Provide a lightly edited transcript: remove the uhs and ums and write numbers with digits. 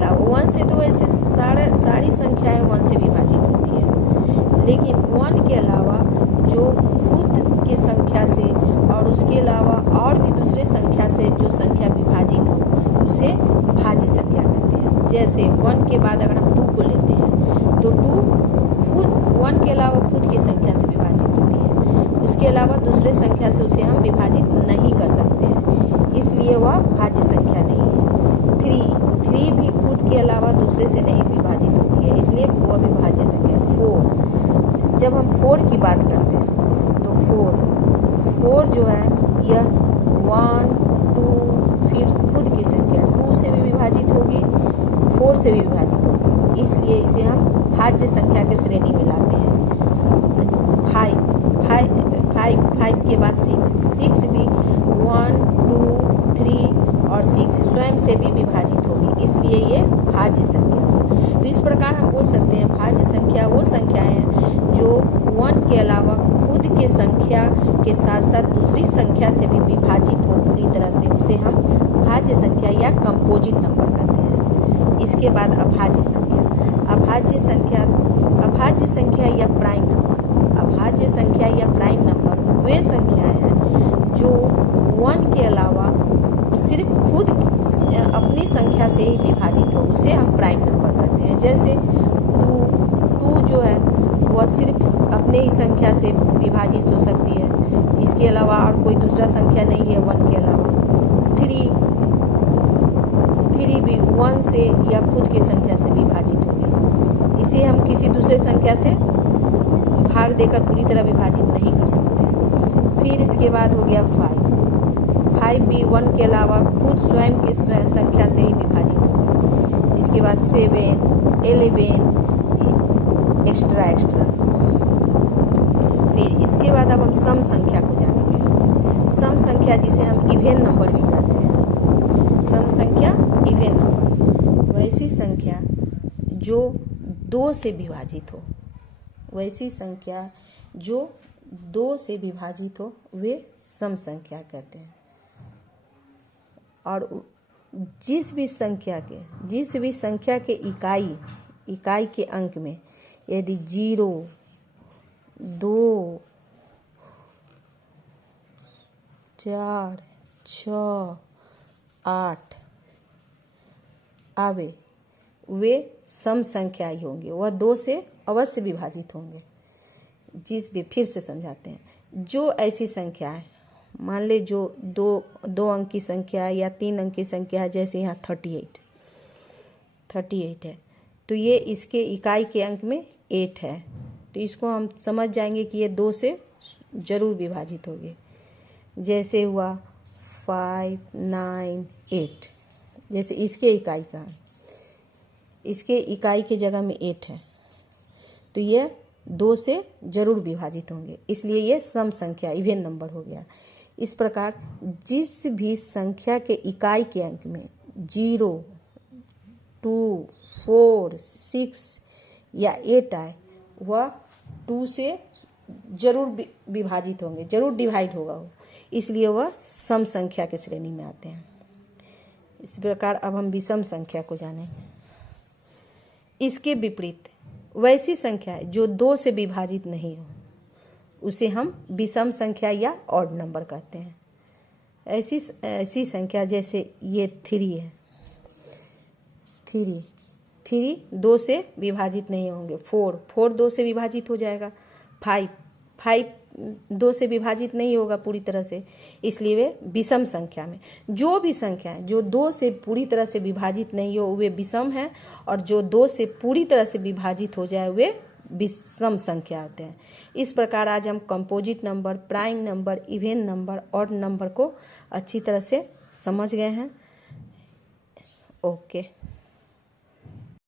अलावा 1 से तो वैसे सारी संख्याएं 1 से विभाजित होती है, लेकिन 1 के अलावा जो खुद की संख्या से और उसके अलावा और भी दूसरे संख्या से जो संख्या विभाजित हो उसे भाज्य संख्या कहते हैं। जैसे 1 के बाद अगर हम 2 को लेते हैं तो 2 खुद 1 के अलावा खुद की संख्या से विभाजित होती है, उसके अलावा दूसरे संख्या से उसे हम विभाजित नहीं कर सकते हैं, इसलिए वह भाज्य संख्या नहीं है। 3 भी खुद के अलावा दूसरे से नहीं विभाजित होती है, इसलिए वह भी भाज्य संख्या। 4, जब हम 4 की बात करते हैं तो 4 जो है यह 1, 2 फिर खुद की संख्या 2 से भी विभाजित होगी, 4 से भी विभाजित होगी, इसलिए इसे हम भाज्य संख्या के श्रेणी में लाते हैं। 5 के बाद 6 भी 1, 2, 3 और 6 स्वयं से भी विभाजित होगी, इसलिए ये भाज्य संख्या है। तो इस प्रकार हम बोल सकते हैं भाज्य संख्या वो संख्याएं हैं जो 1 के अलावा खुद के संख्या के साथ साथ दूसरी संख्या से भी विभाजित हो पूरी तरह से, उसे हम भाज्य संख्या या कंपोजिट नंबर कहते हैं। इसके बाद अभाज्य संख्या या प्राइम नंबर। अभाज्य संख्या या प्राइम नंबर वे संख्याएं हैं जो 1 के अलावा सिर्फ खुद अपनी संख्या से ही विभाजित हो, उसे हम प्राइम नंबर कहते हैं। जैसे 2 जो है वह सिर्फ अपने ही संख्या से विभाजित हो सकती है, इसके अलावा और कोई दूसरा संख्या नहीं है 1 के अलावा। 3 भी 1 से या खुद की संख्या से विभाजित होगी, इसे हम किसी दूसरे संख्या से भाग देकर पूरी तरह विभाजित नहीं कर सकते। फिर इसके बाद हो गया 5 भी 1 के अलावा खुद स्वयं की संख्या से ही विभाजित होगी। इसके बाद 7, 11 एक्स्ट्रा। फिर इसके बाद अब हम सम संख्या को जानेंगे। सम संख्या जिसे हम इवेन नंबर भी कहते हैं। सम संख्या इवेन नंबर वैसी संख्या जो 2 से विभाजित हो, वे सम संख्या कहते हैं। और जिस भी संख्या के इकाई के अंक में यदि 0, 2, 4, 6, 8 आवे, वे सम संख्या ही होंगे, वह 2 से अवश्य विभाजित होंगे। फिर से समझाते हैं, जो ऐसी संख्या है, मान ले जो 2 अंक की संख्या या 3 अंक की संख्या है, जैसे यहाँ 38 है, तो ये इसके इकाई के अंक में 8 है, तो इसको हम समझ जाएंगे कि ये 2 से जरूर विभाजित होगी। जैसे हुआ 5, 9, 8, जैसे इसके इकाई के जगह में 8 है, तो ये 2 से जरूर विभाजित होंगे, इसलिए ये सम संख्या इवेन नंबर हो गया। इस प्रकार जिस भी संख्या के इकाई के अंक में 0, 2, 4, 6 या 8 आए, वह 2 से जरूर विभाजित होंगे, जरूर डिवाइड होगा वो, इसलिए वह सम संख्या के श्रेणी में आते हैं। इस प्रकार अब हम विषम संख्या को जानेंगे। इसके विपरीत वैसी संख्या है जो 2 से विभाजित नहीं हो, उसे हम विषम संख्या या ऑड नंबर कहते हैं। ऐसी संख्या जैसे ये 3 है, 3 2 से विभाजित नहीं होंगे। 4 2 से विभाजित हो जाएगा। 5 2 से विभाजित नहीं होगा पूरी तरह से, इसलिए वे विषम संख्या में। जो भी संख्या है जो 2 से पूरी तरह से विभाजित नहीं हो वे विषम है, और जो 2 से पूरी तरह से विभाजित हो जाए वे विषम संख्या होते हैं। इस प्रकार आज हम composite number, prime number, even number, odd number को अच्छी तरह से समझ गए हैं। ओके।